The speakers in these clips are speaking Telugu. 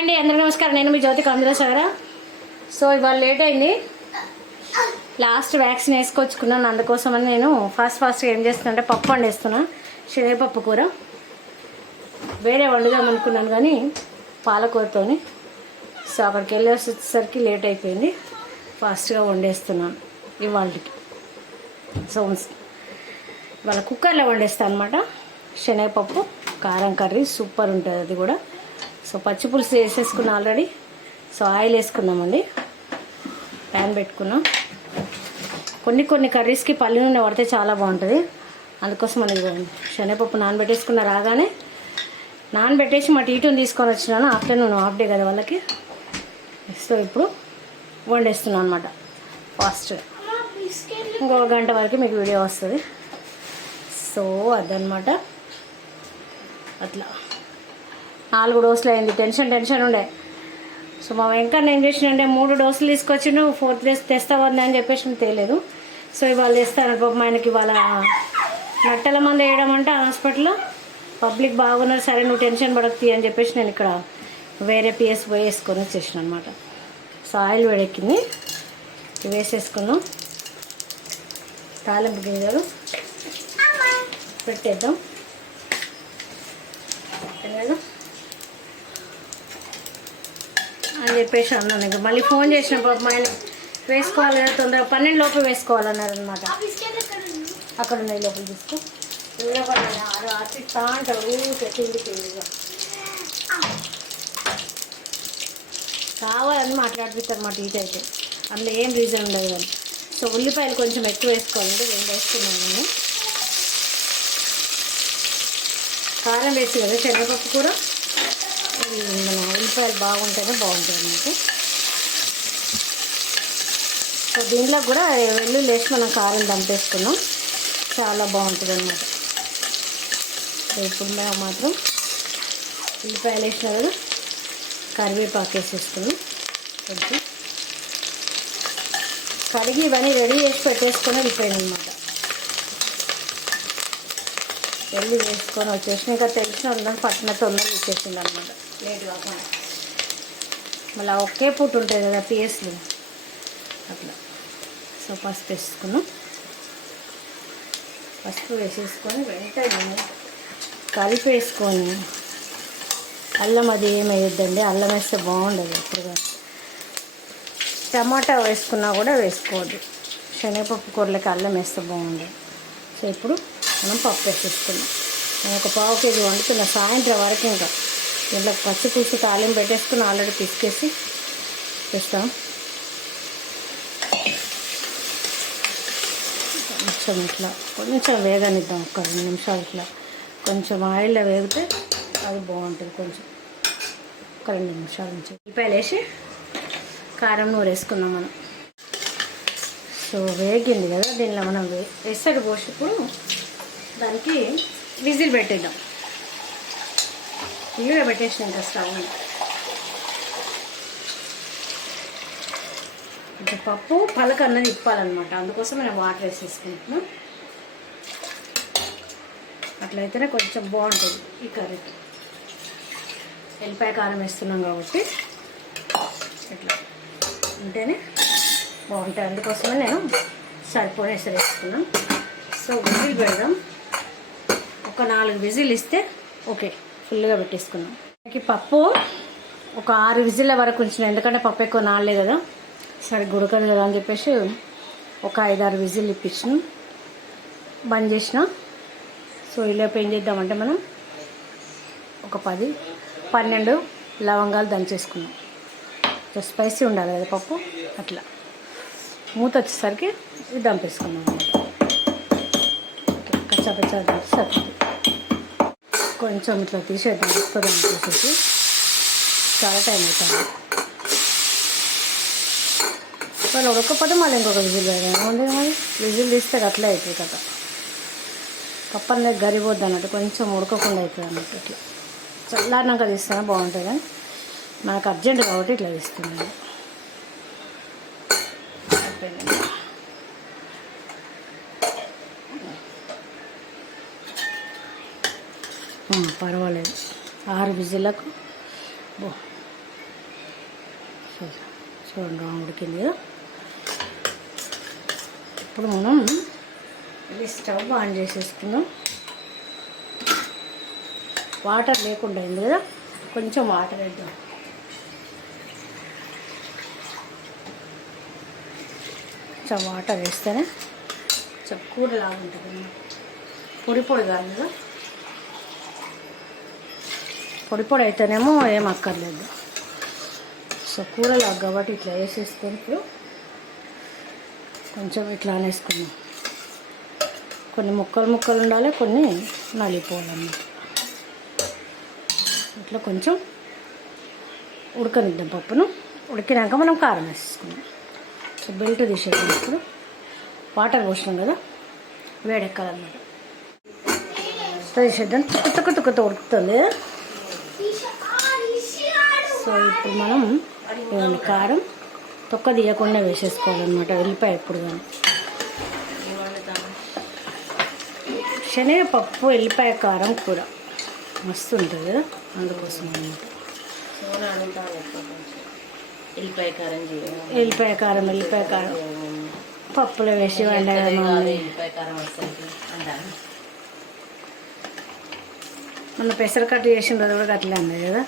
అండి, అందరికీ నమస్కారం. నేను మీ జ్యోతి కందులేశ్వర. సో ఇవాళ లేట్ అయింది, లాస్ట్ వ్యాక్సిన్ వేసుకొచ్చుకున్నాను. అందుకోసమని నేను ఫాస్ట్గా ఏం చేస్తున్నా పప్పు వండేస్తున్నా, శనగపప్పు కూర. వేరే వండుదాం అనుకున్నాను కానీ పాలకూరతోని. సో అక్కడికి వెళ్ళేసరికి లేట్ అయిపోయింది, ఫాస్ట్గా వండేస్తున్నాను ఇవాళకి. సో ఇవాళ కుక్కర్లో వండేస్తాను అనమాట. శనగపప్పు కారం కర్రీ సూపర్ ఉంటుంది అది కూడా. సో పచ్చి పులుసు వేసేసుకున్నాం ఆల్రెడీ. సో ఆయిల్ వేసుకున్నామండి, ప్యాన్ పెట్టుకున్నాం. కొన్ని కర్రీస్కి పల్లి నూనె పడితే చాలా బాగుంటుంది. అందుకోసం అది శనగపప్పు నానబెట్టేసుకున్న రాగానే నానబెట్టేసి మా టీటూని తీసుకొని వచ్చినాను. ఆఫ్టర్నూన్ హాఫ్ డే కదా వాళ్ళకి. సో ఇప్పుడు వండేస్తున్నాను అనమాట ఫాస్ట్గా. ఇంకొక గంట వరకు మీకు వీడియో వస్తుంది. సో అదనమాట. అట్లా 4 డోసులు అయింది. టెన్షన్ ఉండే. సో మా వెంకన్న ఏం చేసినంటే 3 డోసులు తీసుకొచ్చిండు, 4th డోస్ తెస్తావద్దా అని చెప్పేసి తెలియదు. సో ఇవాళ తెస్తాను పాపం. ఆయనకి ఇవాళ నట్టల మంది వేయడం అంటే హాస్పిటల్లో పబ్లిక్ బాగున్నారు. సరే నువ్వు టెన్షన్ పడకు అని చెప్పేసి నేను ఇక్కడ వేరే పిఎస్ పోయి వేసుకొని వచ్చేసిన అనమాట. సో ఆయిల్ వేడెక్కింది, ఇవి వేసేసుకున్నాం. తాలింపు గింజలు పెట్టేద్దాం అని చెప్పేసి అన్నాను. ఇంకా మళ్ళీ ఫోన్ చేసిన పాపం ఆయన వేసుకోవాలి కదా తొందరగా 12 లోపు వేసుకోవాలన్నారు అనమాట. అక్కడ ఉన్నాయి లోపల తీసుకో. ఆర్పిస్తా అంటారు తిండికి కావాలని మాట్లాడిపిస్తారు మా టీచర్ అయితే. అందులో ఏం రీజన్ ఉండదు కానీ. సో ఉల్లిపాయలు కొంచెం ఎక్కువ వేసుకోవాలంటే 2 వేసుకున్నాను నేను. కారం వేసి కదా శనగపప్పు కూర, మన ఉల్లిపాయలు బాగుంటేనే బాగుంటుంది మీకు. సో దీంట్లో కూడా వెల్లుల్లి వేసి మనం కారం దంపేసుకున్నాం, చాలా బాగుంటుంది అన్నమాట. సో ఇప్పుడు మేము మాత్రం ఉల్లిపాయలు వేసిన కదా కరివేపాకు వేసేసుకున్నాం. కొంచెం కడిగి ఇవన్నీ రెడీ చేసి పెట్టేసుకొని వెళ్ళిపోయాను అనమాట. వెళ్ళి వేసుకొని వచ్చేసి ఇంకా తెలిసిన ఉందని పట్టిన తొందరగా ఇచ్చేసింది అనమాట, లేట్ కాకుండా. మళ్ళీ ఒకే పూట ఉంటుంది కదా పిఎస్లు అట్లా. సో పసుపు వేసుకున్నాం. పసుపు వేసేసుకొని వెంటనే కలిపేసుకొని, అల్లం అది ఏమి వేయొద్దండి, అల్లం వేస్తే బాగుండదు ఎప్పుడుగా. టమాటా వేసుకున్నా కూడా వేసుకోవద్దు, శనగపప్పు కూరలకి అల్లం వేస్తే బాగుండదు. సో ఇప్పుడు మనం పప్పు వేసేసుకున్నాం. నేను ఒక 1/2 కేజీ వండుతున్నా సాయంత్రం వరకు. ఇంకా దీంట్లో పచ్చి పులుసు తాలింపు పెట్టేసుకుని ఆల్రెడీ పిసికేసి వేస్తాం. కొంచెం వేగనిద్దాం, ఒక 2 నిమిషాలు ఇట్లా కొంచెం ఆయిల్లో వేగితే అది బాగుంటుంది. కొంచెం ఒక 2 నిమిషాల నుంచి ఉల్లిపాయలు వేసి కారం నూరు వేసుకున్నాం మనం. సో వేగింది కదా, దీనిలో మనం వేసడి పోసి ఇప్పుడు దానికి విజిల్ పెట్టేద్దాం. ఇల్లుగా పెట్టేసిన ఇంకా స్టవ్ ఇంకా పప్పు పలక అన్నది ఇప్పాలన్నమాట. అందుకోసం నేను వాటర్ వేసేసుకుంటున్నాను. అట్లయితేనే కొంచెం బాగుంటుంది ఈ కర్రీకి. ఎల్లిపాయ కారం వేస్తున్నాం కాబట్టి ఇట్లా ఉంటేనే బాగుంటుంది. అందుకోసమే నేను సరిపోయేసరి వేసుకున్నాను. సో విజిల్ పెడదాం. ఒక 4 విజిల్ ఇస్తే ఓకే, ఫుల్గా పెట్టేసుకున్నాం. పప్పు ఒక 6 విజిల్ల వరకు ఉంచిన, ఎందుకంటే పప్పు ఎక్కువ నానలే కదా, సరిగ్గా ఉడకదు కదా అని చెప్పేసి ఒక 5-6 విజిల్ ఇప్పించిన, బంద్ చేసిన. సో ఈలోపు ఏం చేద్దామంటే మనం ఒక 10-12 లవంగాలు దంచేసుకున్నాం. సో స్పైసీ ఉండాలి కదా పప్పు, అట్లా మూత వచ్చేసరికి ఇది దంపేసుకున్నాం అన్నమాట. కచ్చా దంచేసి కొంచెం ఇట్లా తీసేద్దాం, ఉప్పుదాం తీసేసి. చాలా టైం అవుతుంది. వాళ్ళు ఉడకపోతే మళ్ళీ ఇంకొక విజిల్ వేయడం ఉంది. మరి విజిల్ తీస్తే అట్లే అవుతుంది కదా, పప్పు అనేది గరిపోద్ది అన్నట్టు, కొంచెం ఉడకకుండా అవుతుంది అన్నట్టు. ఇట్లా చల్లారినాక తీస్తేనే బాగుంటుంది కానీ మనకు అర్జెంట్ కాబట్టి ఇట్లా తీస్తున్నాను. పర్వాలేదు, 6 విజిల్లకు చూడండి ఉడికింది కదా. ఇప్పుడు మనం ఇది స్టవ్ ఆన్ చేసేసుకుందాం. వాటర్ లేకుండా అయింది కదా, కొంచెం వాటర్ వేద్దాం. కొంచెం వాటర్ వేస్తేనే కొంచెం కూరలాగా ఉంటుంది అన్నమాట. పొడి పొడి కాదు కదా, పొడి పొడి అయితేనేమో ఏం అక్కర్లేదు. సో కూరలాగా కాబట్టి ఇట్లా వేసేసుకొని ఇప్పుడు కొంచెం ఇట్లా అనేసుకున్నాం. కొన్ని ముక్కలు ముక్కలు ఉండాలి, కొన్ని నలిపోవాలన్నమాట. ఇట్లా కొంచెం ఉడకనిద్దాం పప్పును. ఉడికినాక మనం కారం వేసేసుకున్నాం. సో బెల్ట్ తీసేద్దాం. ఇప్పుడు వాటర్ పోసినాం కదా, వేడెక్కాలన్నమాట. తీసేద్దాం. తుక్కు ఉడుకుతుంది. సో ఇప్పుడు మనం కారం తొక్క తీయకుండా వేసేసుకోవాలన్నమాట. వెళ్ళిపోయి ఎప్పుడు కానీ శనగపప్పు ఎల్లిపాయ కారం కూర మస్తు ఉంటుంది కదా, అందుకోసం అన్నమాట. ఎల్లిపాయ కారం పప్పులో వేసి వండడం. మన పెసరకట్టు చేసిన రోజు కూడా అట్లే అన్నది కదా,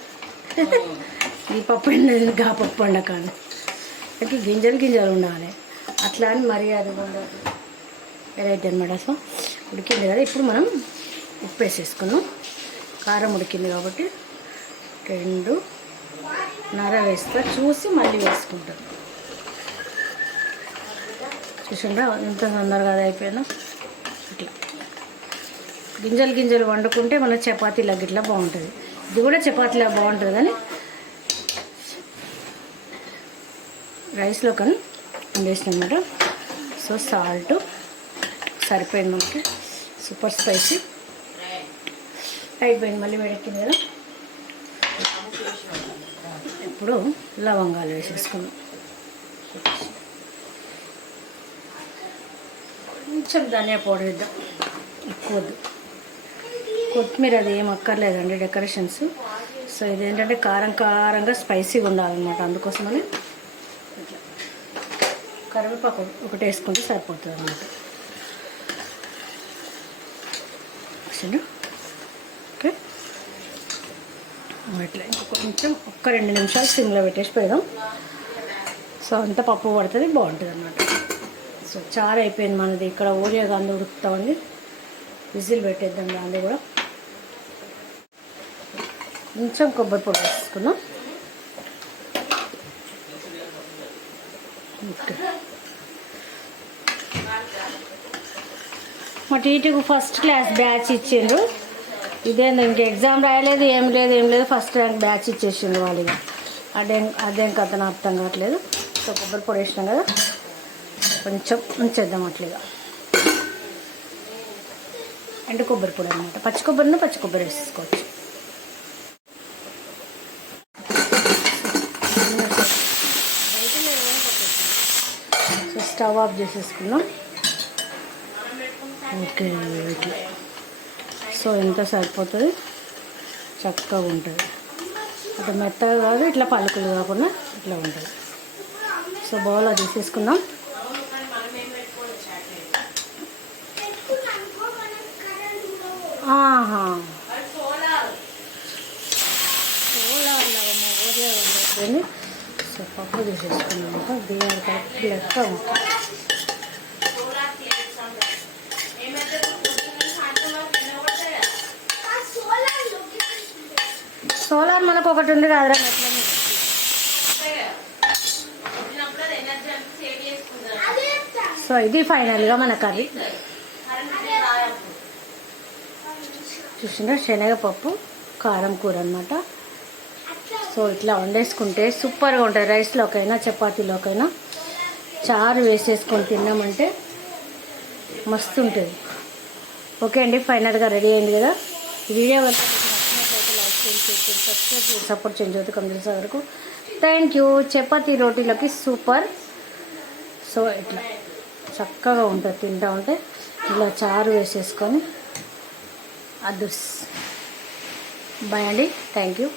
ఈ పప్పు ఎండదు గా పప్పు వండకాను అంటే గింజలు ఉండాలి. అట్లా అని మరీ అది ఉండదు, వెరైటీ అనమాట. సో ఉడికింది కదా, ఇప్పుడు మనం ఉప్పు వేసేసుకున్నాం. కారం ఉడికింది కాబట్టి 2.5 వేస్తా, చూసి మళ్ళీ వేసుకుంటాను. చూసిండ్రా ఎంత తొందరగా అది అయిపోయిందో. ఇట్లా గింజలు వండుకుంటే మన చపాతీలా గిట్లా బాగుంటుంది. ఇది కూడా చపాతీలా బాగుంటుంది, కానీ రైస్లో కానీ వండేసిన అన్నమాట. సో సాల్ట్ సరిపోయింది మనకి. సూపర్ స్పైసీ అయిపోయింది. మళ్ళీ వేడెక్కింది కదా. ఇప్పుడు లవంగాలు వేసేసుకున్నాం. కొంచెం ధనియా పౌడర్ ఇద్దాం, ఎక్కువ వద్దు. కొత్తిమీర అది ఏం అక్కర్లేదండి, డెకరేషన్స్. సో ఇదేంటంటే కారంగా స్పైసీగా ఉండాలన్నమాట, అందుకోసమని ఇట్లా కరివేపాకు ఒకటి వేసుకుంటే సరిపోతుంది అన్నమాట. ఓకే, ఇట్లా కొంచెం 1-2 నిమిషాలు సిమ్లో పెట్టేసి పెడదాం. సో అంత పప్పు పడుతుంది, బాగుంటుంది అన్నమాట. సో చారు అయిపోయింది మనది. ఇక్కడ ఓరియా గాంధీ ఉడుకుతా ఉంది. విజిల్ పెట్టేద్దాం. దాన్ని కూడా కొంచెం కొబ్బరి పొడి వేసుకున్నాం. ఓకే, మా టీటీకి ఫస్ట్ క్లాస్ బ్యాచ్ ఇచ్చిండ్రు. ఇదేందో ఇంక ఎగ్జామ్ రాయలేదు, ఏం లేదు, ఫస్ట్ ర్యాంక్ బ్యాచ్ ఇచ్చేసిండ్రు వాళ్ళు. అదేం కథ నాకు అర్థం కావట్లేదు. సో కొబ్బరి పొడి వేసినాం కదా, కొంచెం ఉంచేద్దాం అట్లా. ఎండు కొబ్బరి పొడి అనమాట. పచ్చి కొబ్బరి వేసుకోవచ్చు. సో స్టవ్ ఆఫ్ చేసేసుకున్నాం. ఓకే, ఇట్లా. సో ఎంత సరిపోతుంది, చక్కగా ఉంటుంది. అటు మెత్తగా కాదు, ఇట్లా పలుకులు కాకుండా ఇట్లా ఉంటుంది. సో బౌల్లో తీసేసుకుందాం. సో పప్పు తీసేసుకున్నాక బియ్యం కరెక్ట్ లెక్క ఉంటుంది. సోలార్ మనకు ఒకటి ఉంది కాదురా. సో ఇది ఫైనల్గా మన కర్రీ. చూసిందా, శనగపప్పు కారం కూర అనమాట. సో ఇట్లా వండేసుకుంటే సూపర్గా ఉంటుంది. రైస్లోకైనా చపాతీలోకైనా చారు వేసేసుకొని తిన్నామంటే మస్తు ఉంటుంది. ఓకే అండి, ఫైనల్గా రెడీ అయింది కదా. ఈ వీడియో కనుక నచ్చినట్లయితే లైక్ చేయండి, సబ్స్క్రైబ్ చేయండి, సపోర్ట్ చేయండి జ్యోతి కందిల్ సాగర్కు. Thank you. చపాతీ రోటీలోకి సూపర్. సో ఇట్లా చక్కగా ఉంటుంది తింటా ఉంటే. ఇలా చారు వేసేసుకొని అదుర్స్. బాయ్ అండి, థ్యాంక్ యూ.